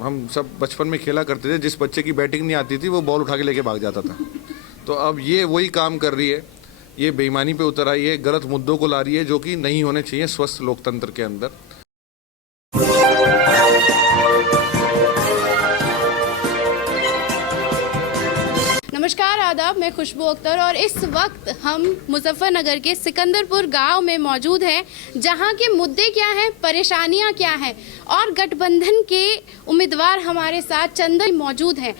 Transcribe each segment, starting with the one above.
हम सब बचपन में खेला करते थे, जिस बच्चे की बैटिंग नहीं आती थी वो बॉल उठा के लेके भाग जाता था। तो अब ये वही काम कर रही है, ये बेईमानी पे उतर आई है, गलत मुद्दों को ला रही है जो कि नहीं होने चाहिए स्वस्थ लोकतंत्र के अंदर। नमस्कार, आदाब। मैं खुशबू अख्तर और इस वक्त हम मुजफ्फरनगर के सिकंदरपुर गांव में मौजूद हैं, जहां के मुद्दे क्या हैं, परेशानियां क्या हैं और गठबंधन के उम्मीदवार हमारे साथ चंदन मौजूद हैं।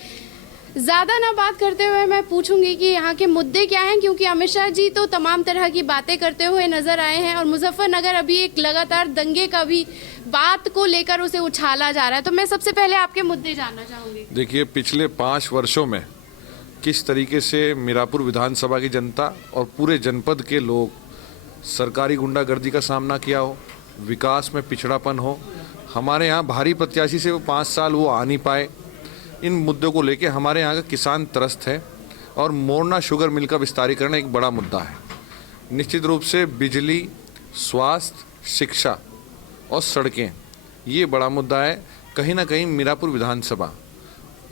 ज़्यादा ना बात करते हुए मैं पूछूंगी कि यहाँ के मुद्दे क्या हैं, क्योंकि अमित शाह जी तो तमाम तरह की बातें करते हुए नजर आए हैं और मुजफ्फरनगर अभी एक लगातार दंगे का भी बात को लेकर उसे उछाला जा रहा है। तो मैं सबसे पहले आपके मुद्दे जानना चाहूँगी। देखिए, पिछले 5 वर्षों में किस तरीके से मीरापुर विधानसभा की जनता और पूरे जनपद के लोग सरकारी गुंडागर्दी का सामना किया हो, विकास में पिछड़ापन हो, हमारे यहाँ भारी प्रत्याशी से वो 5 साल वो आ नहीं पाए। इन मुद्दों को लेके हमारे यहाँ का किसान त्रस्त है और मोरना शुगर मिल का विस्तारीकरण एक बड़ा मुद्दा है। निश्चित रूप से बिजली, स्वास्थ्य, शिक्षा और सड़कें, ये बड़ा मुद्दा है। कहीं ना कहीं मीरापुर विधानसभा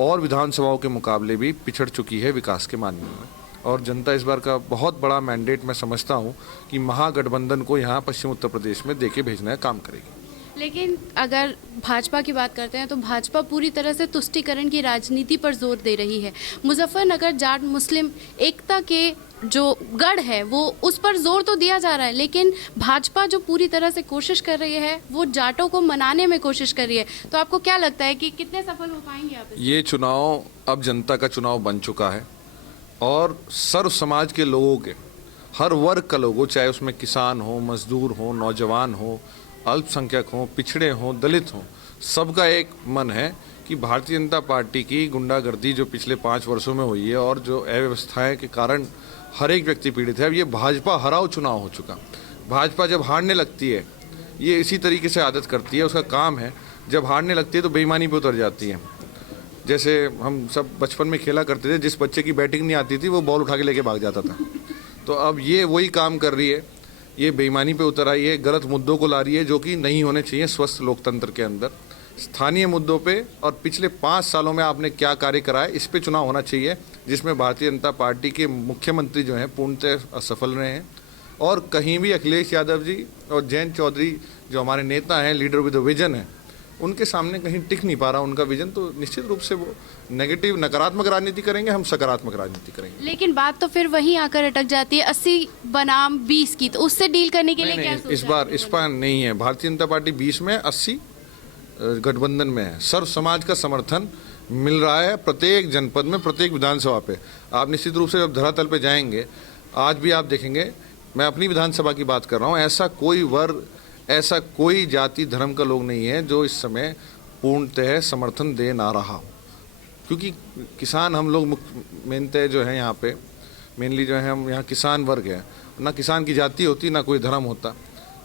और विधानसभाओं के मुकाबले भी पिछड़ चुकी है विकास के मामले में, और जनता इस बार का बहुत बड़ा मैंडेट मैं समझता हूँ कि महागठबंधन को यहाँ पश्चिम उत्तर प्रदेश में देके भेजने का काम करेगी। लेकिन अगर भाजपा की बात करते हैं तो भाजपा पूरी तरह से तुष्टीकरण की राजनीति पर जोर दे रही है। मुजफ्फरनगर जाट मुस्लिम एकता के जो गढ़ है वो उस पर जोर तो दिया जा रहा है, लेकिन भाजपा जो पूरी तरह से कोशिश कर रही है वो जाटों को मनाने में कोशिश कर रही है। तो आपको क्या लगता है कि कितने सफल हो पाएंगे आप? ये चुनाव अब जनता का चुनाव बन चुका है और सर्व समाज के लोगों के, हर वर्ग का लोगों, चाहे उसमें किसान हो, मजदूर हो, नौजवान हो, अल्पसंख्यक हों, पिछड़े हों, दलित हों, सबका एक मन है कि भारतीय जनता पार्टी की गुंडागर्दी जो पिछले 5 वर्षों में हुई है और जो अव्यवस्थाएं के कारण हर एक व्यक्ति पीड़ित है, अब ये भाजपा हराओ चुनाव हो चुका। भाजपा जब हारने लगती है, ये इसी तरीके से आदत करती है, उसका काम है, जब हारने लगती है तो बेईमानी पे उतर जाती है। जैसे हम सब बचपन में खेला करते थे, जिस बच्चे की बैटिंग नहीं आती थी वो बॉल उठा के लेके भाग जाता था। तो अब ये वही काम कर रही है, ये बेईमानी पे उतर आई है, गलत मुद्दों को ला रही है जो कि नहीं होने चाहिए स्वस्थ लोकतंत्र के अंदर। स्थानीय मुद्दों पे और पिछले 5 सालों में आपने क्या कार्य करा है, इस पे चुनाव होना चाहिए, जिसमें भारतीय जनता पार्टी के मुख्यमंत्री जो हैं पूर्णतः असफल रहे हैं और कहीं भी अखिलेश यादव जी और जयंत चौधरी जो हमारे नेता हैं, लीडर विद विजन है, उनके सामने कहीं टिक नहीं पा रहा उनका विजन। तो निश्चित रूप से वो नेगेटिव, नकारात्मक राजनीति करेंगे, हम सकारात्मक राजनीति करेंगे। लेकिन बात तो फिर वहीं आकर अटक जाती है 80 बनाम 20 की, तो उससे डील करने के लिए क्या सोचा? इस बार नहीं है। भारतीय जनता पार्टी 20 में, 80 गठबंधन में है। सर्व समाज का समर्थन मिल रहा है प्रत्येक जनपद में, प्रत्येक विधानसभा पे। आप निश्चित रूप से जब धरातल पे जाएंगे, आज भी आप देखेंगे, मैं अपनी विधानसभा की बात कर रहा हूँ, ऐसा कोई वर्ग, ऐसा कोई जाति धर्म का लोग नहीं है जो इस समय पूर्णतः समर्थन दे ना रहा हो, क्योंकि किसान हम लोग मेनतः जो है यहाँ पे मेनली जो है हम यहाँ किसान वर्ग है, ना किसान की जाति होती ना कोई धर्म होता।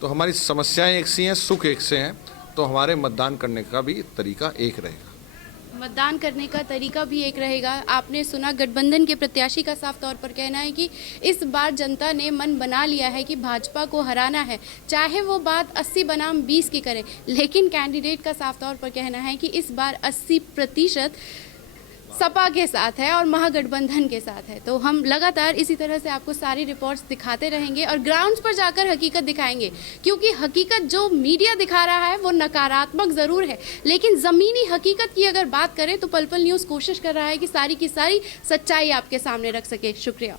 तो हमारी समस्याएं एक सी हैं, सुख एक से हैं, तो हमारे मतदान करने का भी तरीका एक रहेगा। मतदान करने का तरीका भी एक रहेगा। आपने सुना, गठबंधन के प्रत्याशी का साफ तौर पर कहना है कि इस बार जनता ने मन बना लिया है कि भाजपा को हराना है, चाहे वो बात 80 बनाम 20 की करें। लेकिन कैंडिडेट का साफ तौर पर कहना है कि इस बार 80% सपा के साथ है और महागठबंधन के साथ है। तो हम लगातार इसी तरह से आपको सारी रिपोर्ट्स दिखाते रहेंगे और ग्राउंड्स पर जाकर हकीकत दिखाएंगे, क्योंकि हकीकत जो मीडिया दिखा रहा है वो नकारात्मक ज़रूर है, लेकिन ज़मीनी हकीकत की अगर बात करें तो पल पल न्यूज़ कोशिश कर रहा है कि सारी की सारी सच्चाई आपके सामने रख सके। शुक्रिया।